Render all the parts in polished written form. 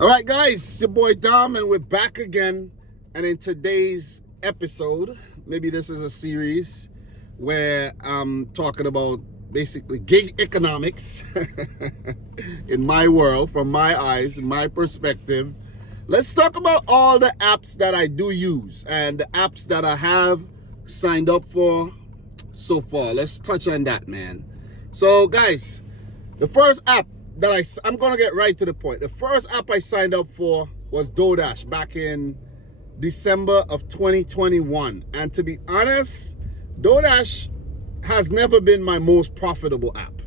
All right, guys, it's your boy Dom, and we're back again. And in today's episode, maybe this is a series where I'm talking about basically gig economics in my world, from my eyes, my perspective. Let's talk about all the apps that I do use and the apps that I have signed up for so far. Let's touch on that, man. So, guys, the first app that I'm going to get right to the point. The first app I signed up for was Doordash back in December of 2021. And to be honest, Doordash has never been my most profitable app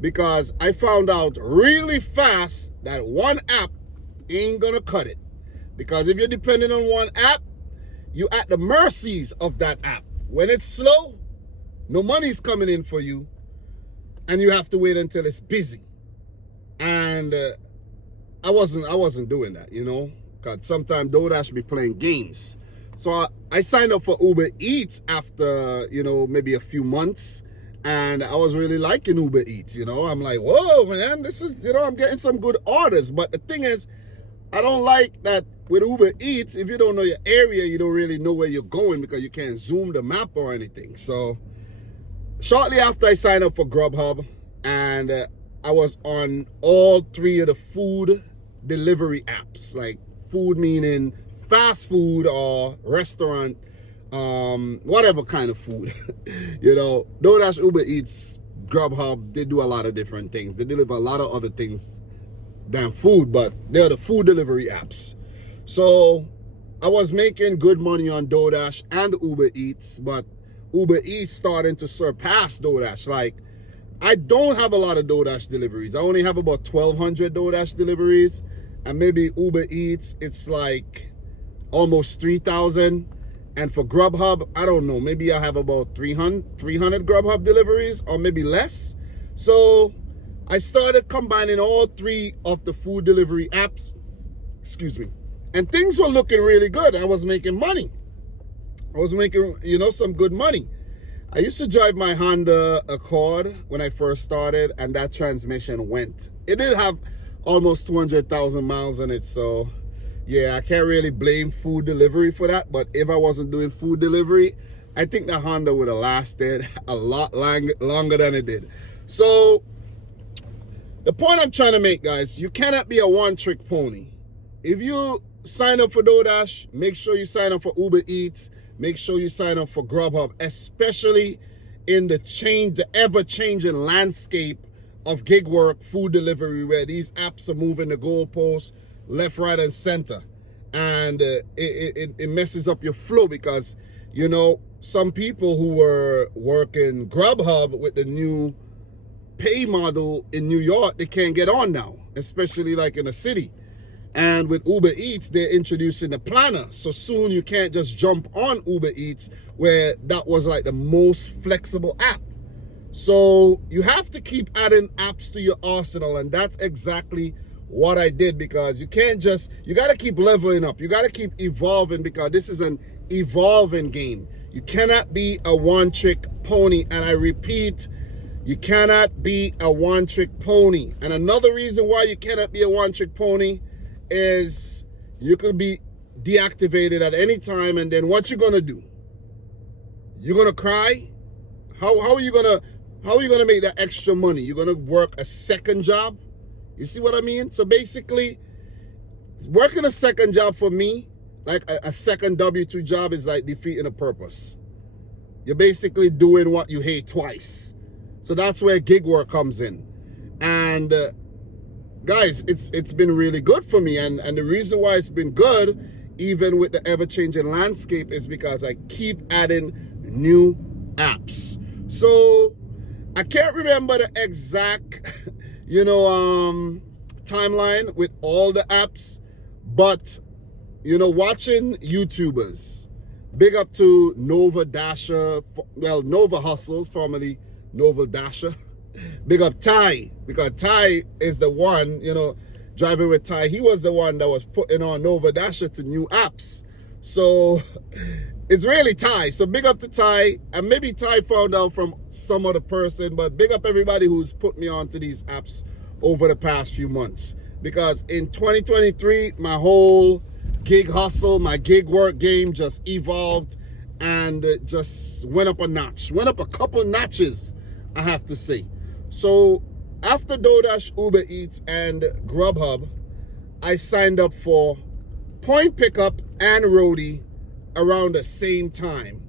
because I found out really fast that one app ain't going to cut it. Because if you're dependent on one app, you're at the mercies of that app. When it's slow, no money's coming in for you, and you have to wait until it's busy. And I wasn't doing that, you know, because sometimes Doordash be playing games. So I signed up for Uber Eats after, you know, maybe a few months, and I was really liking Uber Eats, you know. I'm like, whoa, man, this is, you know, I'm getting some good orders. But the thing is, I don't like that with Uber Eats, if you don't know your area, you don't really know where you're going because you can't zoom the map or anything. So shortly after, I signed up for Grubhub, and I was on all three of the food delivery apps, like food meaning fast food or restaurant, whatever kind of food. You know, DoorDash, Uber Eats, Grubhub, they do a lot of different things. They deliver a lot of other things than food, but they're the food delivery apps. So I was making good money on DoorDash and Uber Eats, but Uber Eats starting to surpass DoorDash. Like, I don't have a lot of DoorDash deliveries. I only have about 1,200 DoorDash deliveries. And maybe Uber Eats, it's like almost 3,000. And for Grubhub, I don't know. Maybe I have about 300 Grubhub deliveries or maybe less. So I started combining all three of the food delivery apps. Excuse me. And things were looking really good. I was making money. I was making, you know, some good money. I used to drive my Honda Accord when I first started, and that transmission went. It did have almost 200,000 miles on it, so yeah, I can't really blame food delivery for that. But if I wasn't doing food delivery, I think the Honda would have lasted a lot longer than it did. So the point I'm trying to make, guys, you cannot be a one-trick pony. If you sign up for DoorDash, make sure you sign up for Uber Eats. Make sure you sign up for Grubhub, especially in the ever-changing landscape of gig work, food delivery, where these apps are moving the goalposts left, right, and center. And it messes up your flow because, you know, some people who were working Grubhub with the new pay model in New York, they can't get on now, especially like in a city. And with Uber Eats, they're introducing the planner. So soon you can't just jump on Uber Eats, where that was like the most flexible app. So you have to keep adding apps to your arsenal. And that's exactly what I did, because you got to keep leveling up. You got to keep evolving, because this is an evolving game. You cannot be a one-trick pony. And I repeat, you cannot be a one-trick pony. And another reason why you cannot be a one-trick pony is you could be deactivated at any time, and then what you gonna do? You're gonna cry? How are you gonna make that extra money? You're gonna work a second job? You see what I mean? So basically, working a second job for me, like a second W-2 job, is like defeating a purpose. You're basically doing what you hate twice. So that's where gig work comes in. And guys, it's been really good for me, and the reason why it's been good, even with the ever-changing landscape, is because I keep adding new apps. So I can't remember the exact, you know, timeline with all the apps, but, you know, watching YouTubers, big up to Nova Dasher, well, Nova Hustles, formerly Nova Dasher. Big up Ty, because Ty is the one, you know, driving with Ty. He was the one that was putting on Nova Dasher to new apps. So it's really Ty. So big up to Ty. And maybe Ty found out from some other person, but big up everybody who's put me onto these apps over the past few months. because in 2023, my whole gig hustle, my gig work game just evolved and just went up a notch, went up a couple notches, I have to say. So after Doordash, Uber Eats, and Grubhub, I signed up for Point Pickup and Roadie around the same time.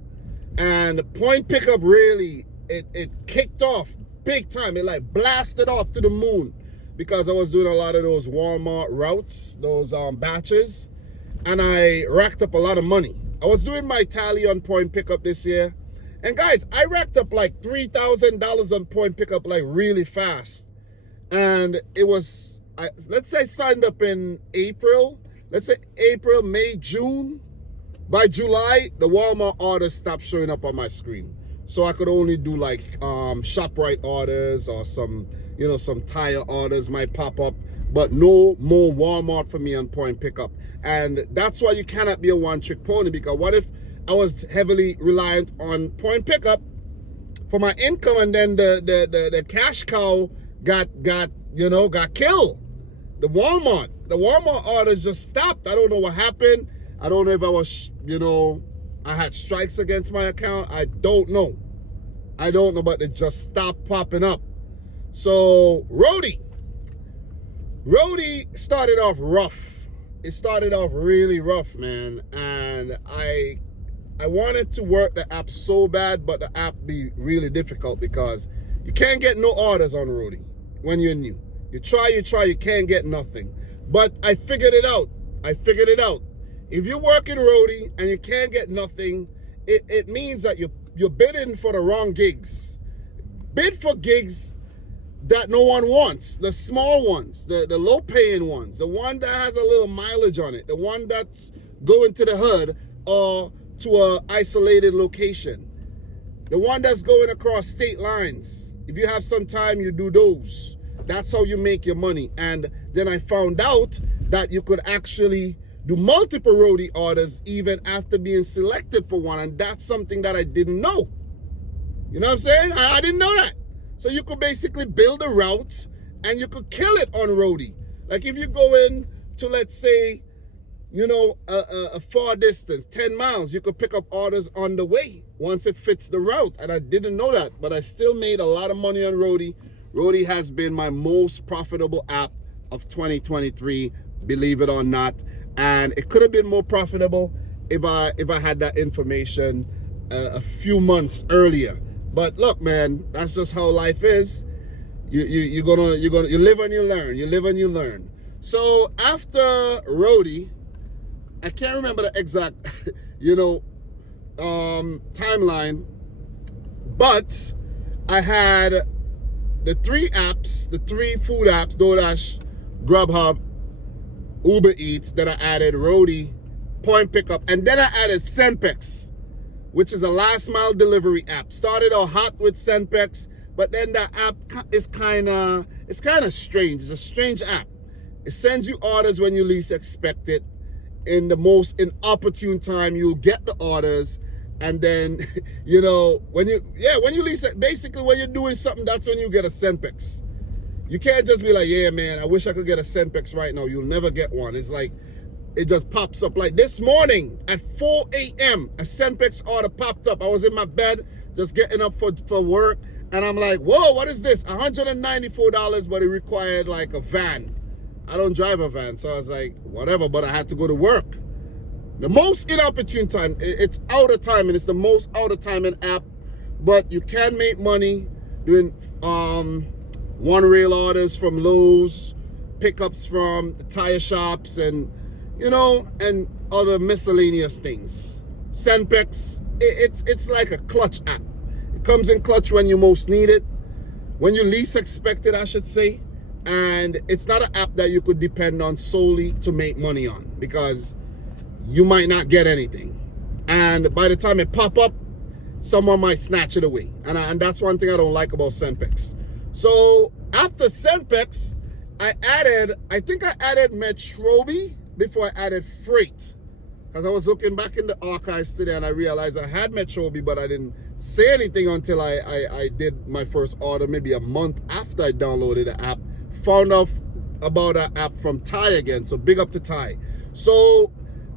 And Point Pickup really, it kicked off big time. It like blasted off to the moon because I was doing a lot of those Walmart routes, those batches, and I racked up a lot of money. I was doing my tally on Point Pickup this year, and guys, I racked up like $3,000 on Point Pickup like really fast. And it was, let's say I signed up in April, let's say April, May, June. By July, the Walmart orders stopped showing up on my screen. So I could only do like ShopRite orders or some, you know, some tire orders might pop up, but no more Walmart for me on Point Pickup. And that's why you cannot be a one-trick pony, because what if I was heavily reliant on Point Pickup for my income, and then the cash cow got killed. The Walmart orders just stopped. I don't know what happened. I don't know if I was, I had strikes against my account. I don't know, but it just stopped popping up. So Roadie started off rough. It started off really rough, man. And I wanted to work the app so bad, but the app be really difficult because you can't get no orders on Roadie when you're new. You try, you can't get nothing. But I figured it out. If you work in Roadie and you can't get nothing, it means that you're bidding for the wrong gigs. Bid for gigs that no one wants. The small ones, the low paying ones, the one that has a little mileage on it, the one that's going to the hood or to a isolated location, the one that's going across state lines. If you have some time, you do those. That's how you make your money. And then I found out that you could actually do multiple Roadie orders even after being selected for one. And that's something that I didn't know. You know what I'm saying? I didn't know that. So you could basically build a route and you could kill it on Roadie. Like if you go in to, let's say, a far distance, 10 miles, you could pick up orders on the way once it fits the route. And I didn't know that, but I still made a lot of money on Roadie. Roadie has been my most profitable app of 2023, believe it or not. And it could have been more profitable if I had that information a few months earlier. But look, man, that's just how life is. You live and you learn. You live and you learn. So after Roadie, I can't remember the exact, timeline, but I had the three food apps, Doordash, Grubhub, Uber Eats. Then I added Roadie, Point Pickup, and then I added Senpex, which is a last mile delivery app. Started out hot with Senpex, but then the app is kind of strange. It's a strange app. It sends you orders when you least expect it. In the most inopportune time, you'll get the orders. And then, when you lease it, basically when you're doing something, that's when you get a Senpex. You can't just be like, yeah, man, I wish I could get a Senpex right now. You'll never get one. It's like, it just pops up. Like this morning at 4 a.m., a Senpex order popped up. I was in my bed, just getting up for work. And I'm like, whoa, what is this? $194, but it required like a van. I don't drive a van. So I was like, whatever, but I had to go to work. The most inopportune time, it's out of time, and it's the most out of time in app, but you can make money doing one rail orders from Lowe's, pickups from the tire shops, and and other miscellaneous things. Senpex, it's like a clutch app. It comes in clutch when you most need it, when you least expect it, I should say. And it's not an app that you could depend on solely to make money on, because you might not get anything. And by the time it pop up, someone might snatch it away. And that's one thing I don't like about Senpex. So after Senpex, I think I added Metrobi before I added FRAYT. Because I was looking back in the archives today and I realized I had Metrobi, but I didn't say anything until I did my first order, maybe a month after I downloaded the app. Found out about an app from Ty again. So big up to Ty. So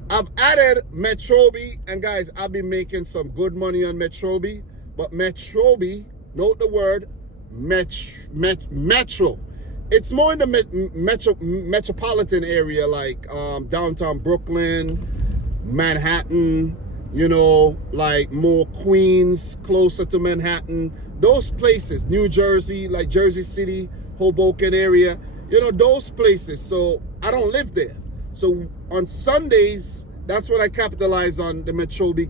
I've added Metrobi, and guys, I've been making some good money on Metrobi. But Metrobi, note the word metro. It's more in the metropolitan area, like downtown Brooklyn, Manhattan, you know, like more Queens, closer to Manhattan. Those places, New Jersey, like Jersey City, Hoboken area, you know, those places. So I don't live there. So on Sundays, that's when I capitalize on the Metrobi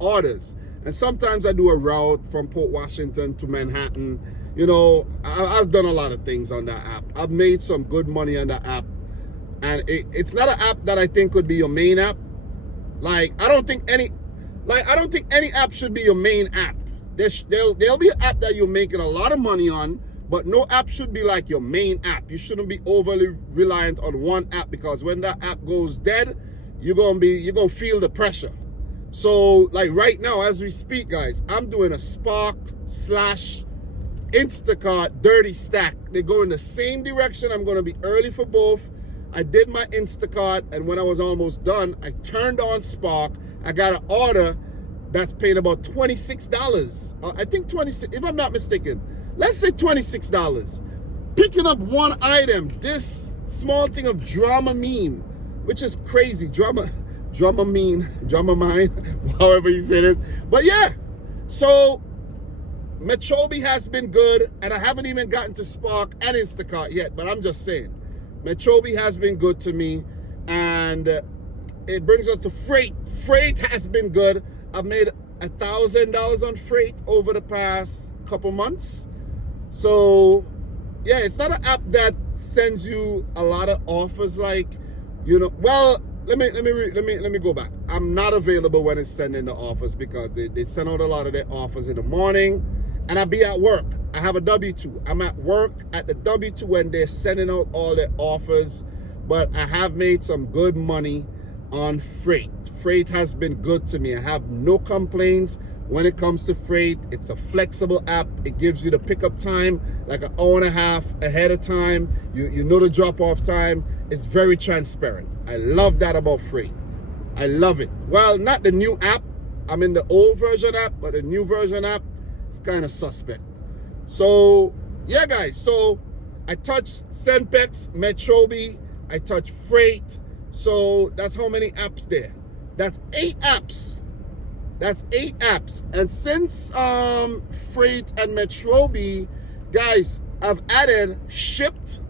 orders. And sometimes I do a route from Port Washington to Manhattan. You know, I've done a lot of things on that app. I've made some good money on that app. And it's not an app that I think would be your main app. Like, I don't think any app should be your main app. There'll be an app that you're making a lot of money on, but no app should be like your main app. You shouldn't be overly reliant on one app, because when that app goes dead, you're gonna feel the pressure. So like right now, as we speak, guys, I'm doing a Spark / Instacart dirty stack. They go in the same direction. I'm gonna be early for both. I did my Instacart, and when I was almost done, I turned on Spark. I got an order that's paying about $26. I think 26, if I'm not mistaken. Let's say $26. Picking up one item, this small thing of Dramamine, which is crazy. Dramamine, however you say this. But yeah, so Metrobi has been good, and I haven't even gotten to Spark and Instacart yet, but I'm just saying, Metrobi has been good to me, and it brings us to FRAYT. FRAYT has been good. I've made $1,000 on FRAYT over the past couple months. So yeah, it's not an app that sends you a lot of offers, like, you know, well, let me go back. I'm not available when it's sending the offers, because they send out a lot of their offers in the morning, and I'll be at work. I have a W-2. I'm at work at the W-2 when they're sending out all their offers. But I have made some good money on FRAYT. FRAYT has been good to me. I have no complaints when it comes to FRAYT. It's a flexible app. It gives you the pickup time like an hour and a half ahead of time. You know the drop-off time. It's very transparent. I love that about FRAYT. I love it. Well, not the new app. I'm in the old version app, but the new version app, it's kind of suspect. So yeah, guys, so I touched Senpex, Metrobi, I touched FRAYT. So that's how many apps there. That's 8 apps. That's 8 apps. And since FRAYT and Metrobi, guys, I've added Shipt,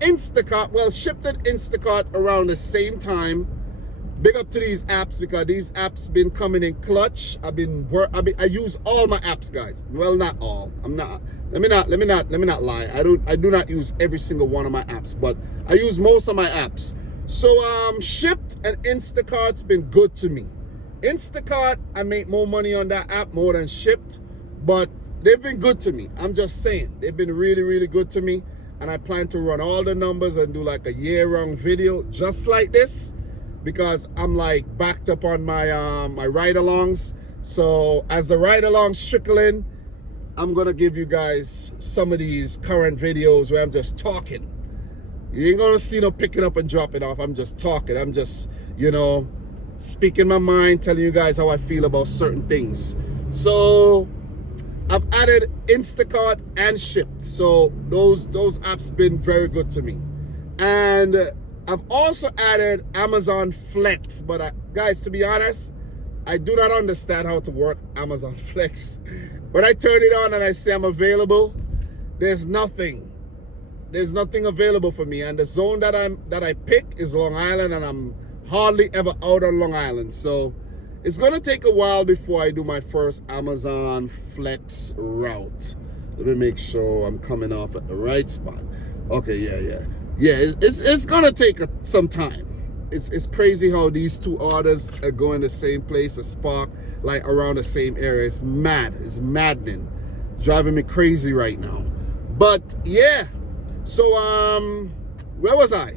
Instacart. Well, Shipt and Instacart around the same time. Big up to these apps, because these apps been coming in clutch. I use all my apps, guys. Well, not all. Let me not lie. I do not use every single one of my apps, but I use most of my apps. So Shipt and Instacart's been good to me. Instacart, I make more money on that app more than Shipt, but they've been good to me. I'm just saying, they've been really, really good to me, and I plan to run all the numbers and do like a year-round video just like this, because I'm like backed up on my my ride-alongs. So as the ride-alongs trickle in, I'm gonna give you guys some of these current videos where I'm just talking. You ain't gonna see no picking up and dropping off. I'm just talking. I'm just, you know, speaking my mind, telling you guys how I feel about certain things. So I've added Instacart and Shipt. So those apps been very good to me. And I've also added Amazon Flex. But guys, to be honest, I do not understand how to work Amazon Flex. When I turn it on and I say I'm available, there's nothing available for me. And the zone that I pick is Long Island, and I'm hardly ever out on Long Island. So it's gonna take a while before I do my first Amazon Flex route. Let me make sure I'm coming off at the right spot. Okay, yeah. It's gonna take some time. It's crazy how these two orders are going the same place, a Spark, like around the same area. It's mad. It's maddening. It's driving me crazy right now. But yeah. So where was I?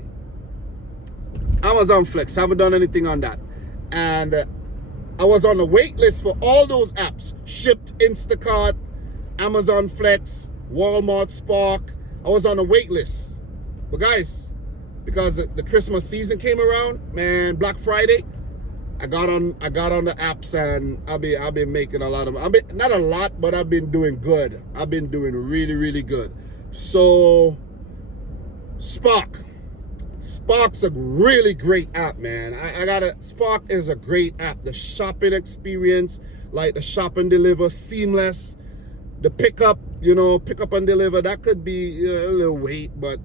Amazon Flex. Haven't done anything on that. And I was on the wait list for all those apps. Shipt, Instacart, Amazon Flex, Walmart, Spark. I was on the wait list. But guys, because the Christmas season came around, man, Black Friday, I got on the apps, and I've been making a lot of, not a lot, but I've been doing good. I've been doing really, really good. So Spark's a really great app, man. Spark is a great app. The shopping experience, like the shop and deliver, seamless. The pickup, pick up and deliver, that could be a little wait, but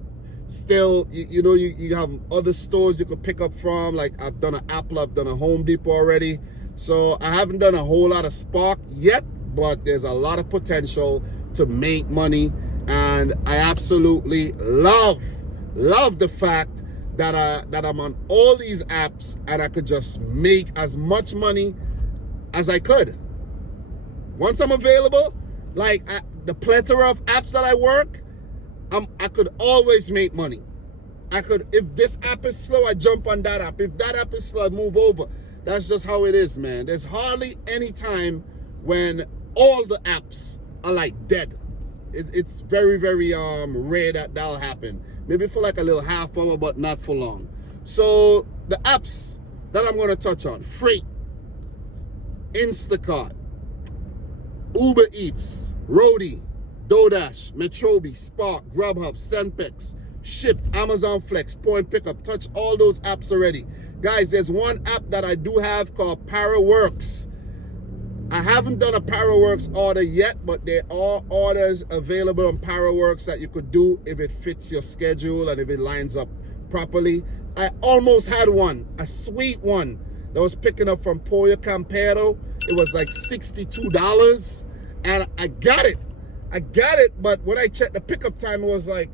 still, you have other stores you could pick up from. Like I've done an Apple, I've done a Home Depot already. So I haven't done a whole lot of Spark yet, but there's a lot of potential to make money. And I absolutely love the fact that I'm on all these apps and I could just make as much money as I could. Once I'm available, like the plethora of apps that I work, I could always make money. If this app is slow, I jump on that app. If that app is slow, I move over. That's just how it is, man. There's hardly any time when all the apps are like dead. It's very, very rare that that'll happen. Maybe for like a little half hour, but not for long. So the apps that I'm going to touch on: FRAYT, Instacart, Uber Eats, Roadie, Doordash, Metrobi, Spark, Grubhub, Senpex, Shipped, Amazon Flex, Point Pickup. Touch all those apps already. Guys, there's one app that I do have called Paraworks. I haven't done a Paraworks order yet, but there are orders available on Paraworks that you could do if it fits your schedule and if it lines up properly. I almost had one, a sweet one, that was picking up from Pollo Campero. It was like $62, and I got it, but when I checked the pickup time, it was like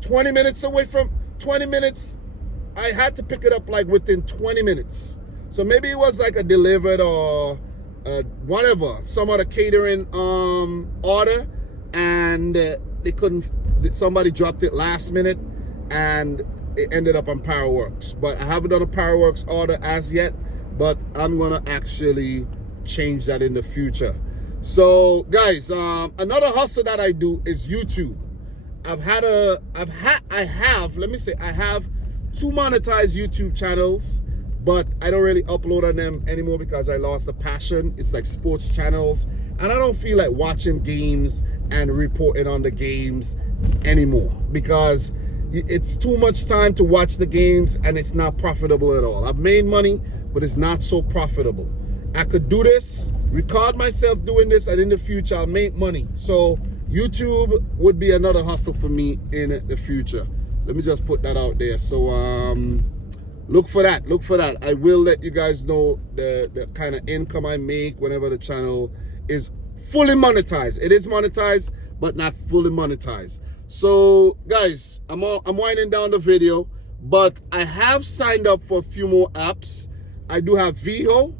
20 minutes away from 20 minutes. I had to pick it up like within 20 minutes. So maybe it was like a Dlivrd or whatever, some other catering order, and they couldn't, somebody dropped it last minute and it ended up on Paraworks. But I haven't done a Paraworks order as yet, but I'm gonna actually change that in the future. So guys, another hustle that I do is YouTube. I have 2 monetized YouTube channels, but I don't really upload on them anymore because I lost the passion. It's like sports channels, and I don't feel like watching games and reporting on the games anymore because it's too much time to watch the games and it's not profitable at all. I've made money, but it's not so profitable. I could do this, record myself doing this, and in the future I'll make money. So YouTube would be another hustle for me in the future. Let me just put that out there. So look for that. I will let you guys know the kind of income I make whenever the channel is fully monetized. It is monetized, but not fully monetized. So guys, I'm winding down the video, but I have signed up for a few more apps. I do have Veho,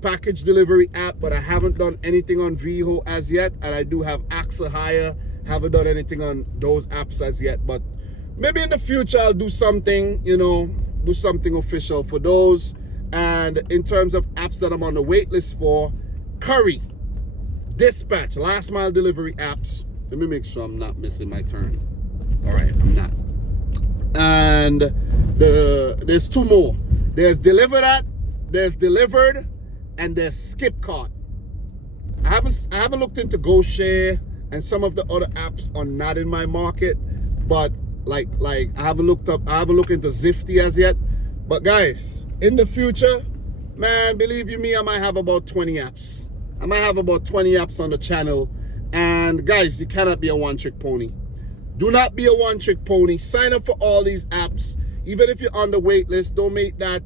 package delivery app, but I haven't done anything on Veho as yet. And I do have Axlehire, haven't done anything on those apps as yet, but maybe in the future I'll do something, do something official for those. And in terms of apps that I'm on the wait list for, Curri, Dispatch, last mile delivery apps. Let me make sure I'm not missing my turn. All right, I'm not. And there's 2 more. There's Dlivrd, and there's Skipcart. I haven't looked into GoShare, and some of the other apps are not in my market, but like I haven't looked into Zifty as yet. But guys, in the future, man, believe you me, I might have about 20 apps. I might have about 20 apps on the channel. And guys, you cannot be a one-trick pony. Do not be a one-trick pony. Sign up for all these apps. Even if you're on the wait list, don't make that,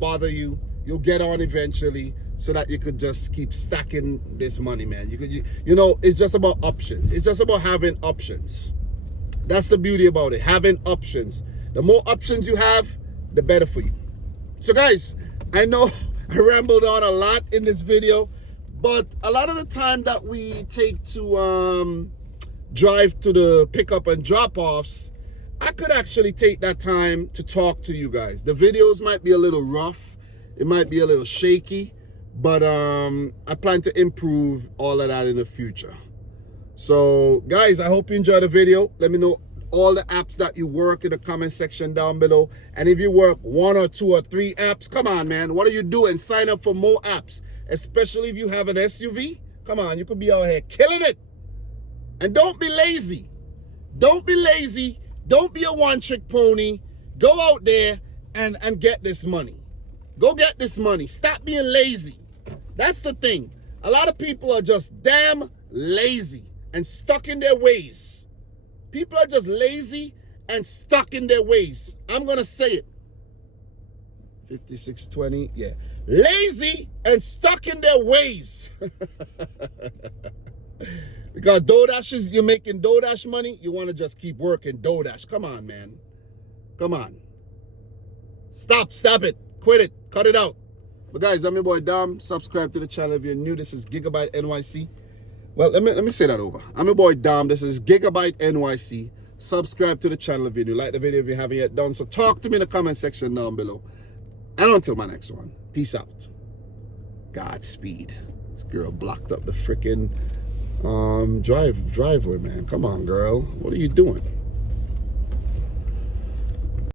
bother you. You'll get on eventually, so that you could just keep stacking this money, man. It's just about options. It's just about having options. That's the beauty about it, having options. The more options you have, the better for you. So guys, I know I rambled on a lot in this video, but a lot of the time that we take to drive to the pickup and drop-offs, I could actually take that time to talk to you guys. The videos might be a little rough. It might be a little shaky, but I plan to improve all of that in the future. So guys, I hope you enjoyed the video. Let me know all the apps that you work in the comment section down below. And if you work 1 or 2 or 3 apps, come on, man. What are you doing? Sign up for more apps, especially if you have an SUV. Come on, you could be out here killing it. And don't be lazy. Don't be lazy. Don't be a one-trick pony. Go out there and get this money. Go get this money. Stop being lazy. That's the thing. A lot of people are just damn lazy and stuck in their ways. People are just lazy and stuck in their ways. I'm going to say it. 5620, yeah. Lazy and stuck in their ways. Because Doordash is, you're making Doordash money, you want to just keep working Doordash. Come on, man. Come on. Stop it. Quit it. Cut it out. But guys, I'm your boy Dom. Subscribe to the channel if you're new. This is Gigabyte NYC. Well, let me say that over. I'm your boy Dom. This is Gigabyte NYC. Subscribe to the channel if you're new. Like the video if you haven't yet done. So talk to me in the comment section down below. And until my next one, peace out. Godspeed. This girl blocked up the freaking driveway, man. Come on, girl. What are you doing?